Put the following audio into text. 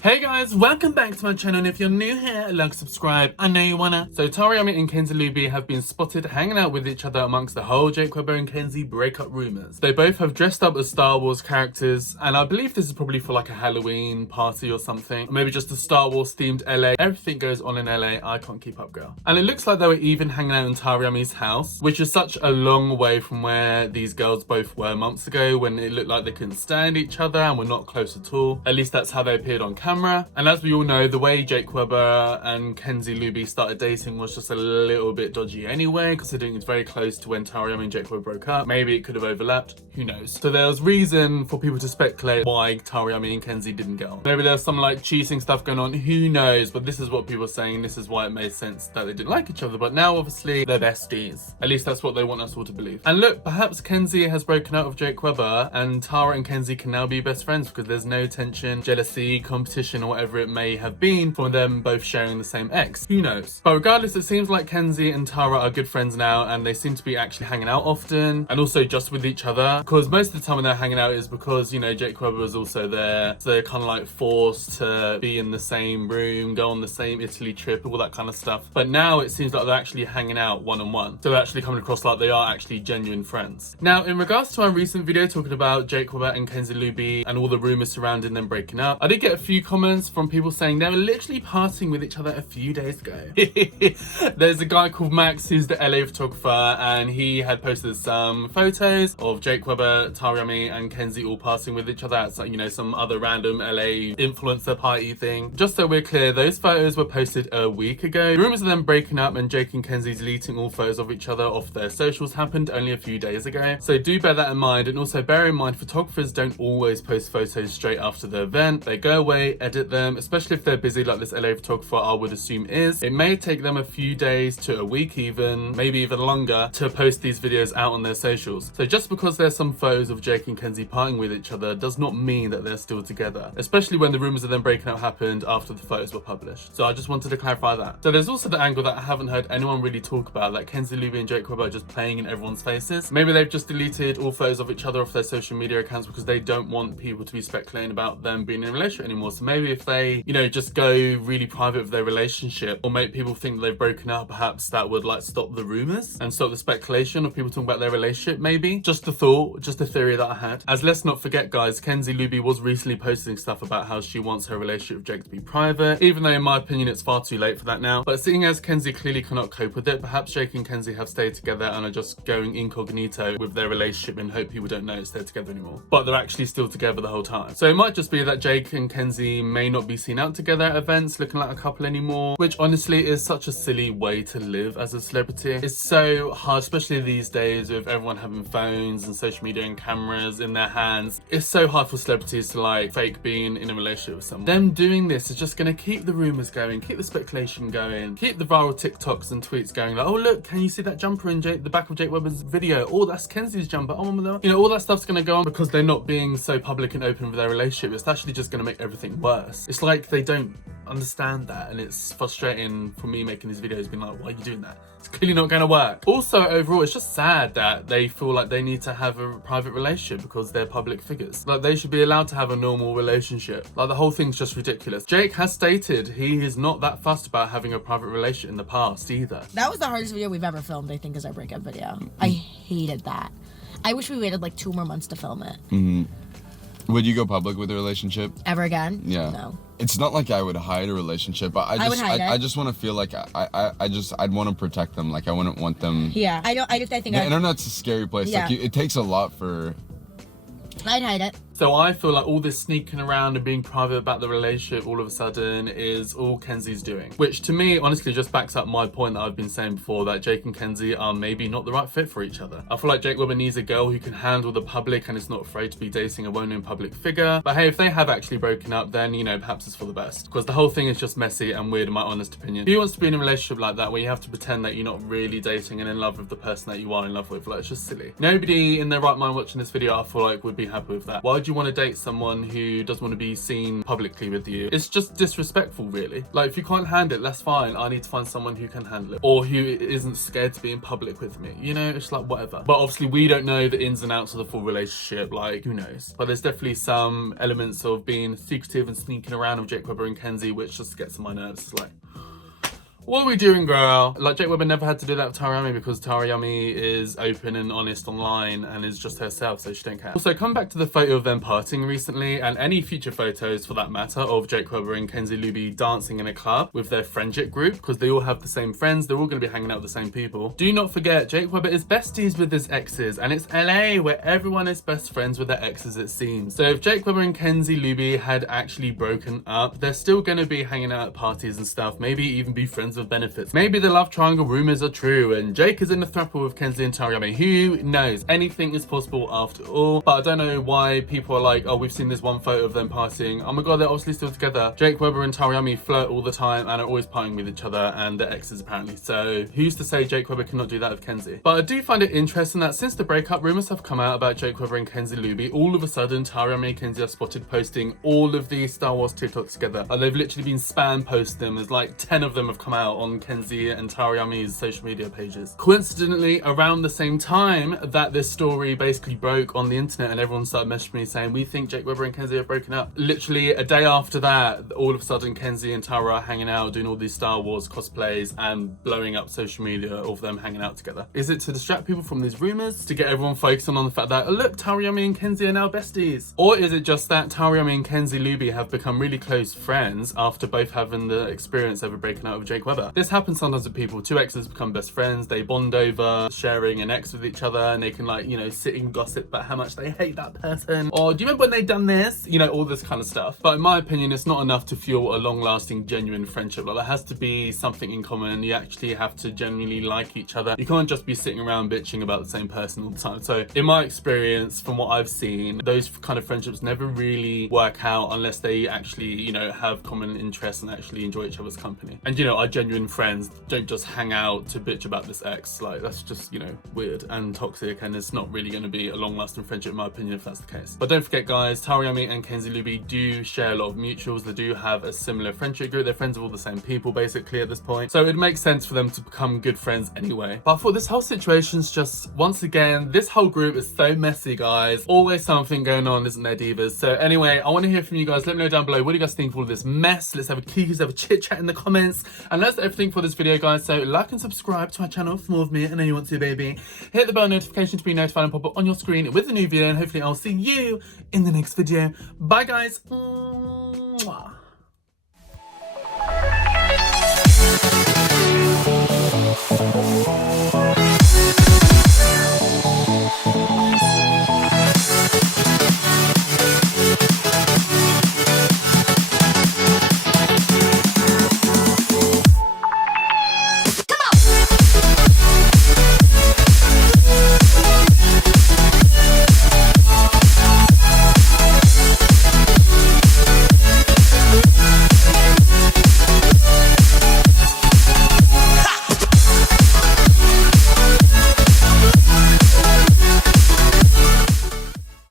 Hey guys, welcome back to my channel, and if you're new here, like, subscribe, I know you wanna. So Tariami and Kenzie Luby have been spotted hanging out with each other amongst the whole Jake Webber and Kenzie breakup rumours. They both have dressed up as Star Wars characters, and I believe this is probably for like a Halloween party or something, or maybe just a Star Wars themed LA. Everything goes on in LA, I can't keep up, girl. And it looks like they were even hanging out in Tariami's house, which is such a long way from where these girls both were months ago, when it looked like they couldn't stand each other and were not close at all. At least that's how they appeared on camera. And as we all know, the way Jake Webber and Kenzie Luby started dating was just a little bit dodgy anyway, considering it's very close to when Tariami and Jake Webber broke up. Maybe it could have overlapped, who knows. So there was reason for people to speculate why Tariami and Kenzie didn't get on. Maybe there's some like cheating stuff going on, who knows, but this is what people are saying. This is why it made sense that they didn't like each other, but now obviously they're besties. At least that's what they want us all to believe. And look, perhaps Kenzie has broken out of Jake Webber and Tara and Kenzie can now be best friends because there's no tension, jealousy, competition, or whatever it may have been from them both sharing the same ex. Who knows? But regardless, it seems like Kenzie and Tara are good friends now, and they seem to be actually hanging out often, and also just with each other, because most of the time when they're hanging out is because, you know, Jake Webber was also there, so they're kind of like forced to be in the same room, go on the same Italy trip, all that kind of stuff. But now it seems like they're actually hanging out one-on-one, so they're actually coming across like they are actually genuine friends. Now, in regards to our recent video talking about Jake Webber and Kenzie Luby and all the rumors surrounding them breaking up, I did get a few comments from people saying they were literally partying with each other a few days ago. There's a guy called Max who's the LA photographer, and he had posted some photos of Jake Webber, Tariami and Kenzie all partying with each other at, you know, some other random LA influencer party thing. Just so we're clear, those photos were posted a week ago. The rumors of them breaking up and Jake and Kenzie deleting all photos of each other off their socials happened only a few days ago. So do bear that in mind, and also bear in mind photographers don't always post photos straight after the event. They go away, edit them, especially if they're busy like this LA photographer I would assume is. It may take them a few days to a week even, maybe even longer, to post these videos out on their socials. So just because there's some photos of Jake and Kenzie partying with each other does not mean that they're still together, especially when the rumors of them breaking up happened after the photos were published. So I just wanted to clarify that. So there's also the angle that I haven't heard anyone really talk about, like Kenzie Luby and Jake Webber are just playing in everyone's faces. Maybe they've just deleted all photos of each other off their social media accounts because they don't want people to be speculating about them being in a relationship anymore. So maybe if they, you know, just go really private with their relationship or make people think they've broken up, perhaps that would like stop the rumors and stop the speculation of people talking about their relationship. Maybe just a thought, just a theory that I had. As let's not forget, guys, Kenzie Luby was recently posting stuff about how she wants her relationship with Jake to be private, even though in my opinion it's far too late for that now. But seeing as Kenzie clearly cannot cope with it, perhaps Jake and Kenzie have stayed together and are just going incognito with their relationship and hope people don't notice they're together anymore, but they're actually still together the whole time. So it might just be that Jake and Kenzie may not be seen out together at events looking like a couple anymore, which honestly is such a silly way to live as a celebrity. It's so hard, especially these days with everyone having phones and social media and cameras in their hands. It's so hard for celebrities to like fake being in a relationship with someone. Them doing this is just going to keep the rumors going, keep the speculation going, keep the viral TikToks and tweets going, like, oh look, can you see that jumper in the back of Jake Webber's video? Oh, that's Kenzie's jumper. Oh, you know, all that stuff's going to go on because they're not being so public and open with their relationship. It's actually just going to make everything worse. It's like they don't understand that, and it's frustrating for me making these videos being like, why are you doing that? It's clearly not going to work. Also, overall, it's just sad that they feel like they need to have a private relationship because they're public figures. Like, they should be allowed to have a normal relationship. Like, the whole thing's just ridiculous. Jake has stated he is not that fussed about having a private relationship in the past either. That was the hardest video we've ever filmed, I think, is our breakup video. I hated that. I wish we waited like 2 more months to film it. Would you go public with a relationship? Ever again? Yeah. No. It's not like I would hide a relationship, but I just want to feel like I'd want to protect them. Like I wouldn't want them. Yeah. I think the internet's a scary place. Yeah. Like it takes a lot for. I'd hide it. So I feel like all this sneaking around and being private about the relationship all of a sudden is all Kenzie's doing. Which to me, honestly, just backs up my point that I've been saying before, that Jake and Kenzie are maybe not the right fit for each other. I feel like Jake Webber needs a girl who can handle the public and is not afraid to be dating a well-known public figure. But hey, if they have actually broken up, then, you know, perhaps it's for the best. Because the whole thing is just messy and weird in my honest opinion. Who wants to be in a relationship like that where you have to pretend that you're not really dating and in love with the person that you are in love with? Like, it's just silly. Nobody in their right mind watching this video, I feel like, would be happy with that. Why would you want to date someone who doesn't want to be seen publicly with you? It's just disrespectful, really. Like, if you can't handle it, that's fine. I need to find someone who can handle it, or who isn't scared to be in public with me. You know, it's like, whatever. But obviously we don't know the ins and outs of the full relationship, like, who knows. But there's definitely some elements of being secretive and sneaking around with Jake Webber and Kenzie, which just gets on my nerves. It's like, what are we doing, girl? Like, Jake Webber never had to do that with Tara Yummy because Tara Yummy is open and honest online and is just herself, so she don't care. Also, come back to the photo of them partying recently, and any future photos, for that matter, of Jake Webber and Kenzie Luby dancing in a club with their friendship group, because they all have the same friends, they're all going to be hanging out with the same people. Do not forget, Jake Webber is besties with his exes, and it's LA, where everyone is best friends with their exes, it seems. So if Jake Webber and Kenzie Luby had actually broken up, they're still going to be hanging out at parties and stuff, maybe even be friends with benefits. Maybe the love triangle rumors are true and Jake is in the throuple with Kenzie and Tara Yummy. Who knows? Anything is possible after all. But I don't know why people are like, oh, we've seen this one photo of them partying. Oh my god, they're obviously still together. Jake Webber and Tara Yummy flirt all the time and are always partying with each other and their exes apparently. So who's to say Jake Webber cannot do that with Kenzie? But I do find it interesting that since the breakup, rumors have come out about Jake Webber and Kenzie Luby, all of a sudden Tara Yummy and Kenzie are spotted posting all of these Star Wars TikToks together. They've literally been spam posting them. There's like 10 of them have come out on Kenzie and Tara Yummy's social media pages. Coincidentally, around the same time that this story basically broke on the internet and everyone started messaging me saying, we think Jake Webber and Kenzie have broken up. Literally a day after that, all of a sudden Kenzie and Tara are hanging out, doing all these Star Wars cosplays and blowing up social media of them hanging out together. Is it to distract people from these rumors? To get everyone focusing on the fact that, oh, look, Tara Yummy and Kenzie are now besties? Or is it just that Tara Yummy and Kenzie Luby have become really close friends after both having the experience of breaking up with Jake Webber? This happens sometimes with people. Two exes become best friends, they bond over sharing an ex with each other, and they can, like, you know, sit and gossip about how much they hate that person. Or do you remember when they done this? You know, all this kind of stuff. But in my opinion, it's not enough to fuel a long-lasting, genuine friendship. Like, there has to be something in common. You actually have to genuinely like each other. You can't just be sitting around bitching about the same person all the time. So in my experience, from what I've seen, those kind of friendships never really work out unless they actually, you know, have common interests and actually enjoy each other's company. And, you know, our genuine friends don't just hang out to bitch about this ex. Like, that's just, you know, weird and toxic, and it's not really going to be a long-lasting friendship in my opinion if that's the case. But don't forget, guys, Tara Yummy and Kenzie Luby do share a lot of mutuals. They do have a similar friendship group. They're friends with all the same people basically at this point, so it makes sense for them to become good friends anyway. But I thought this whole situation's just, once again, this whole group is so messy, guys. Always something going on, isn't there, divas? So anyway, I want to hear from you guys. Let me know down below, what do you guys think of all of this mess? Let's have a kiki, let's have a chit chat in the comments, and that's everything for this video, guys. So like and subscribe to my channel for more of me. I know you want to, baby. Hit the bell notification to be notified and pop up on your screen with a new video, and hopefully I'll see you in the next video. Bye, guys.